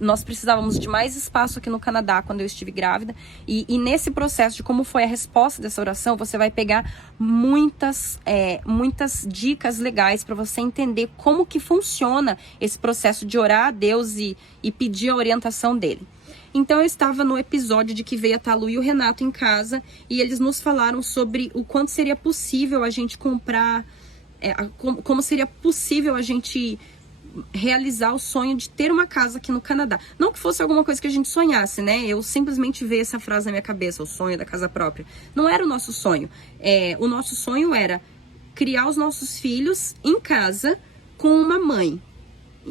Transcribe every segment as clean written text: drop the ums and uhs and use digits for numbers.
nós precisávamos de mais espaço aqui no Canadá quando eu estive grávida. E nesse processo de como foi a resposta dessa oração, você vai pegar muitas dicas legais para você entender como que funciona esse processo de orar a Deus e pedir a orientação dele. Então eu estava no episódio de que veio a Talu e o Renato em casa e eles nos falaram sobre o quanto seria possível a gente comprar, como seria possível a gente realizar o sonho de ter uma casa aqui no Canadá. Não que fosse alguma coisa que a gente sonhasse, né? Eu simplesmente vi essa frase na minha cabeça, o sonho da casa própria. Não era o nosso sonho. O nosso sonho era criar os nossos filhos em casa com uma mãe.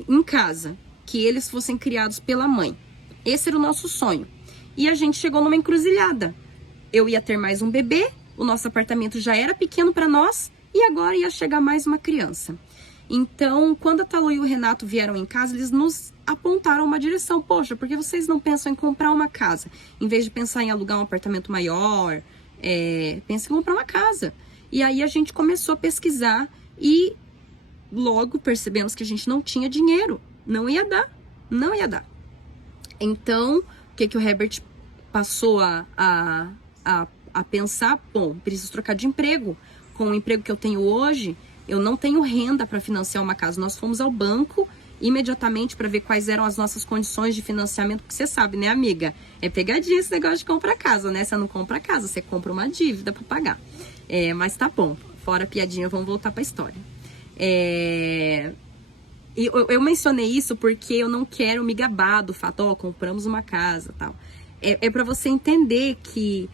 Em casa. Que eles fossem criados pela mãe. Esse era o nosso sonho. E a gente chegou numa encruzilhada. Eu ia ter mais um bebê, o nosso apartamento já era pequeno para nós, e agora ia chegar mais uma criança. Então, quando a Talu e o Renato vieram em casa, eles nos apontaram uma direção. Poxa, por que vocês não pensam em comprar uma casa? Em vez de pensar em alugar um apartamento maior, pensa em comprar uma casa. E aí a gente começou a pesquisar e logo percebemos que a gente não tinha dinheiro. Não ia dar. Então, o que o Herbert passou a pensar? Bom, preciso trocar de emprego. Com o emprego que eu tenho hoje, eu não tenho renda para financiar uma casa. Nós fomos ao banco imediatamente para ver quais eram as nossas condições de financiamento, porque você sabe, né, amiga? É pegadinha esse negócio de comprar casa, né? Você não compra casa, você compra uma dívida para pagar. Mas tá bom, fora a piadinha, vamos voltar para a história. E eu mencionei isso porque eu não quero me gabar do fato, compramos uma casa, tal. É para você entender que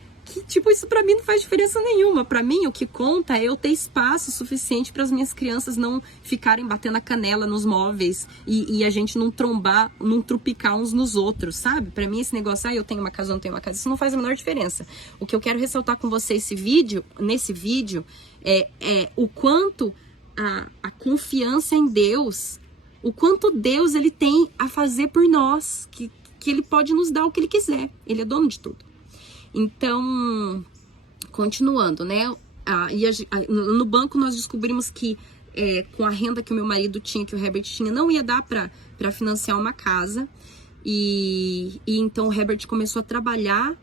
tipo, isso pra mim não faz diferença nenhuma. Pra mim, o que conta é eu ter espaço suficiente para as minhas crianças não ficarem batendo a canela nos móveis e a gente não trombar, não trupicar uns nos outros, sabe? Pra mim, esse negócio, eu tenho uma casa, eu não tenho uma casa, isso não faz a menor diferença. O que eu quero ressaltar com você nesse vídeo, é o quanto a confiança em Deus, o quanto Deus ele tem a fazer por nós, que ele pode nos dar o que ele quiser. Ele é dono de tudo. Então, continuando, né? No banco nós descobrimos que com a renda que o meu marido tinha, que o Herbert tinha, não ia dar para financiar uma casa. E então o Herbert começou a trabalhar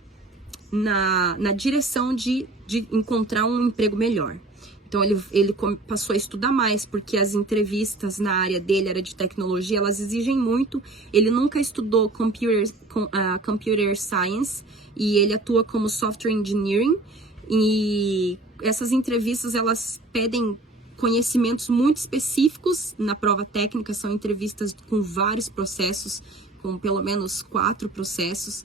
na direção de encontrar um emprego melhor. Então ele passou a estudar mais, porque as entrevistas na área dele era de tecnologia, elas exigem muito. Ele nunca estudou computer science e ele atua como software engineering. E essas entrevistas, elas pedem conhecimentos muito específicos na prova técnica. São entrevistas com vários processos, com pelo menos 4 processos.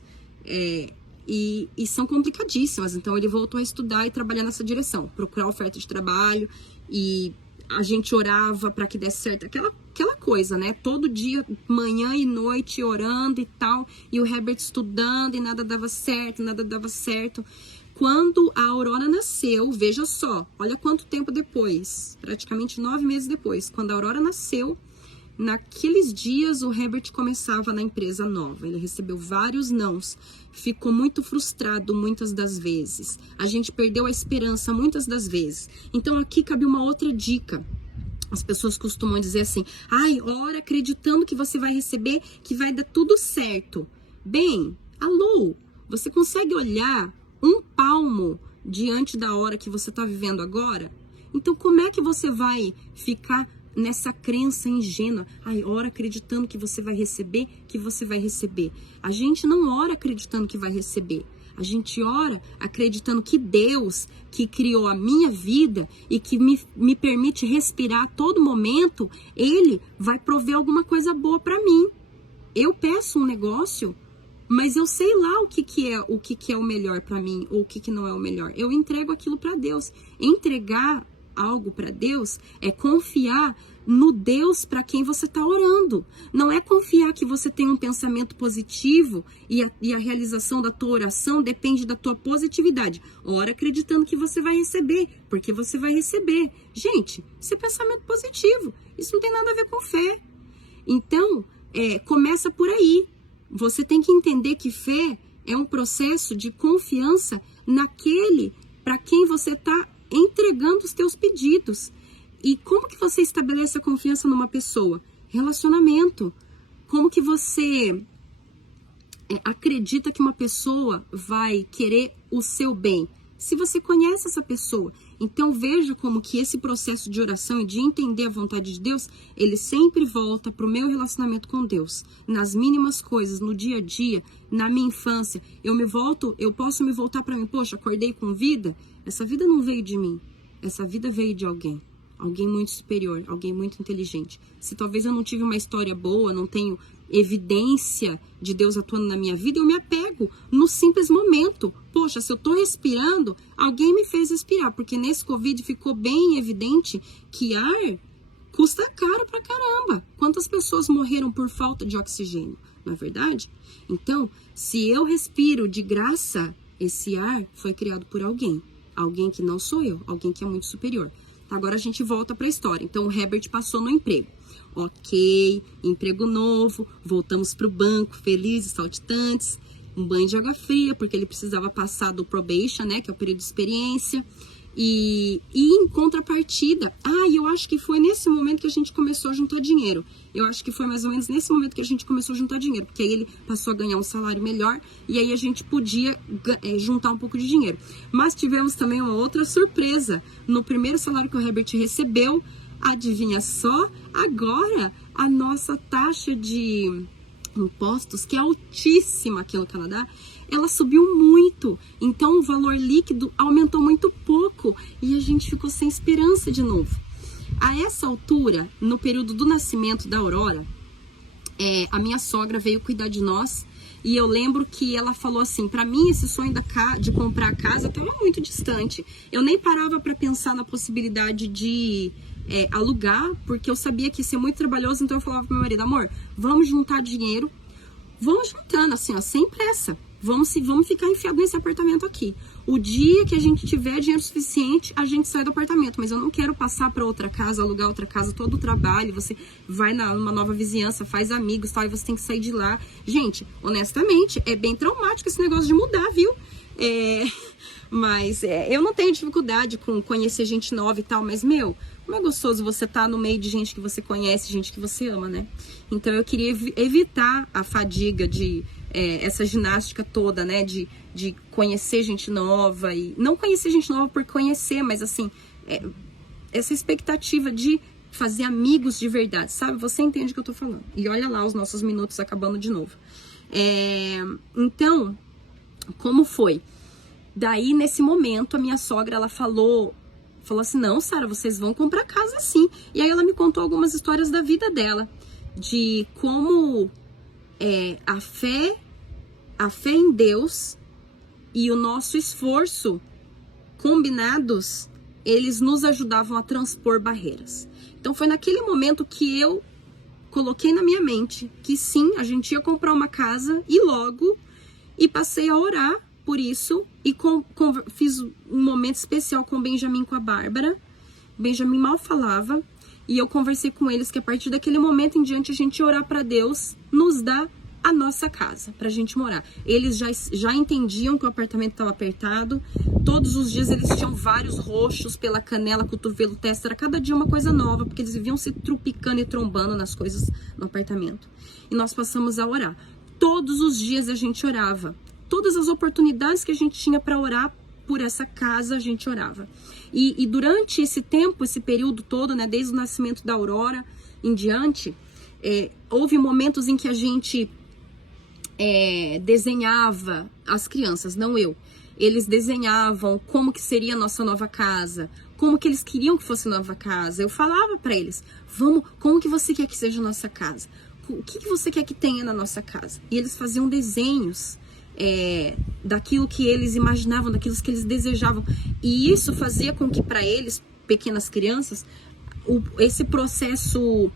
E são complicadíssimas, então ele voltou a estudar e trabalhar nessa direção, procurar oferta de trabalho, e a gente orava para que desse certo, aquela coisa, né, todo dia, manhã e noite, orando e tal, e o Herbert estudando e nada dava certo. Quando a Aurora nasceu, veja só, olha quanto tempo depois, praticamente 9 meses depois, quando a Aurora nasceu, naqueles dias o Herbert começava na empresa nova, ele recebeu vários nãos, ficou muito frustrado muitas das vezes, a gente perdeu a esperança muitas das vezes. Então aqui cabe uma outra dica. As pessoas costumam dizer assim, ora acreditando que você vai receber, que vai dar tudo certo. Bem, alô, você consegue olhar um palmo diante da hora que você está vivendo agora? Então como é que você vai ficar nessa crença ingênua, ora acreditando que você vai receber, A gente não ora acreditando que vai receber. A gente ora acreditando que Deus, que criou a minha vida e que me permite respirar a todo momento, Ele vai prover alguma coisa boa para mim. Eu peço um negócio, mas eu sei lá o que é o melhor para mim, ou o que não é o melhor. Eu entrego aquilo para Deus. Entregar algo para Deus é confiar no Deus para quem você está orando. Não é confiar que você tem um pensamento positivo e a realização da tua oração depende da tua positividade. Ora acreditando que você vai receber, porque você vai receber. Gente, isso é pensamento positivo. Isso não tem nada a ver com fé. Então, começa por aí. Você tem que entender que fé é um processo de confiança naquele para quem você está entregando os teus pedidos. E como que você estabelece a confiança numa pessoa? Relacionamento. Como que você acredita que uma pessoa vai querer o seu bem? Se você conhece essa pessoa. Então veja como que esse processo de oração e de entender a vontade de Deus, ele sempre volta para o meu relacionamento com Deus. Nas mínimas coisas, no dia a dia, na minha infância, eu posso me voltar para mim, poxa, acordei com vida? Essa vida não veio de mim, essa vida veio de alguém. Alguém muito superior, alguém muito inteligente. Se talvez eu não tive uma história boa, não tenho evidência de Deus atuando na minha vida, eu me apego no simples momento. Poxa, se eu tô respirando, alguém me fez respirar, porque nesse Covid ficou bem evidente que ar custa caro pra caramba. Quantas pessoas morreram por falta de oxigênio, não é verdade? Então, se eu respiro de graça, esse ar foi criado por alguém. Alguém que não sou eu, alguém que é muito superior. Agora a gente volta para a história. Então o Herbert passou no emprego. Ok, emprego novo, voltamos para o banco, felizes, saltitantes, um banho de água fria, porque ele precisava passar do probation, né, que é o período de experiência. E em contrapartida, eu acho que foi nesse momento que a gente começou a juntar dinheiro. Eu acho que foi mais ou menos nesse momento que a gente começou a juntar dinheiro, porque aí ele passou a ganhar um salário melhor e aí a gente podia juntar um pouco de dinheiro. Mas tivemos também uma outra surpresa. No primeiro salário que o Herbert recebeu, adivinha só, agora a nossa taxa de impostos, que é altíssima aqui no Canadá, ela subiu muito, então o valor líquido aumentou muito pouco e a gente ficou sem esperança de novo. A essa altura, no período do nascimento da Aurora, a minha sogra veio cuidar de nós e eu lembro que ela falou assim, para mim esse sonho de comprar a casa estava muito distante, eu nem parava para pensar na possibilidade de alugar, porque eu sabia que ia ser muito trabalhoso, então eu falava pro meu marido, amor, vamos juntar dinheiro, vamos juntando assim, ó, sem pressa. Vamos ficar enfiado nesse apartamento aqui. O dia que a gente tiver dinheiro suficiente, a gente sai do apartamento. Mas eu não quero passar para outra casa, alugar outra casa, todo o trabalho. Você vai numa nova vizinhança, faz amigos, tal, e você tem que sair de lá. Gente, honestamente, é bem traumático esse negócio de mudar, viu? Mas eu não tenho dificuldade com conhecer gente nova e tal, mas, como é gostoso você estar no meio de gente que você conhece, gente que você ama, né? Então eu queria evitar a fadiga de essa ginástica toda, né? De conhecer gente nova e não conhecer gente nova por conhecer, mas assim, essa expectativa de fazer amigos de verdade, sabe? Você entende o que eu tô falando. E olha lá os nossos minutos acabando de novo. Então, como foi? Daí, nesse momento, a minha sogra, ela falou assim, não, Sara, vocês vão comprar casa sim. E aí ela me contou algumas histórias da vida dela, de como a fé em Deus e o nosso esforço combinados, eles nos ajudavam a transpor barreiras. Então foi naquele momento que eu coloquei na minha mente que sim, a gente ia comprar uma casa e passei a orar por isso e fiz um momento especial com o Benjamin e com a Bárbara. O Benjamin mal falava e eu conversei com eles que a partir daquele momento em diante a gente ia orar para Deus nos dar a nossa casa pra gente morar. Eles já entendiam que o apartamento estava apertado. Todos os dias eles tinham vários roxos pela canela, cotovelo, testa. Era cada dia uma coisa nova, porque eles viviam se trupicando e trombando nas coisas no apartamento. E nós passamos a orar. Todos os dias a gente orava. Todas as oportunidades que a gente tinha para orar por essa casa, a gente orava. E durante esse tempo, esse período todo, né, desde o nascimento da Aurora em diante, houve momentos em que a gente desenhava, as crianças, não eu. Eles desenhavam como que seria a nossa nova casa, como que eles queriam que fosse a nova casa. Eu falava para eles, como que você quer que seja a nossa casa? O que você quer que tenha na nossa casa? E eles faziam desenhos daquilo que eles imaginavam, daquilo que eles desejavam. E isso fazia com que para eles, pequenas crianças, esse processo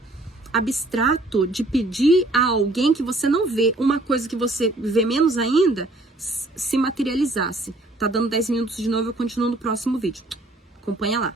abstrato de pedir a alguém que você não vê, uma coisa que você vê menos ainda, se materializasse. Tá dando 10 minutos de novo, eu continuo no próximo vídeo. Acompanha lá.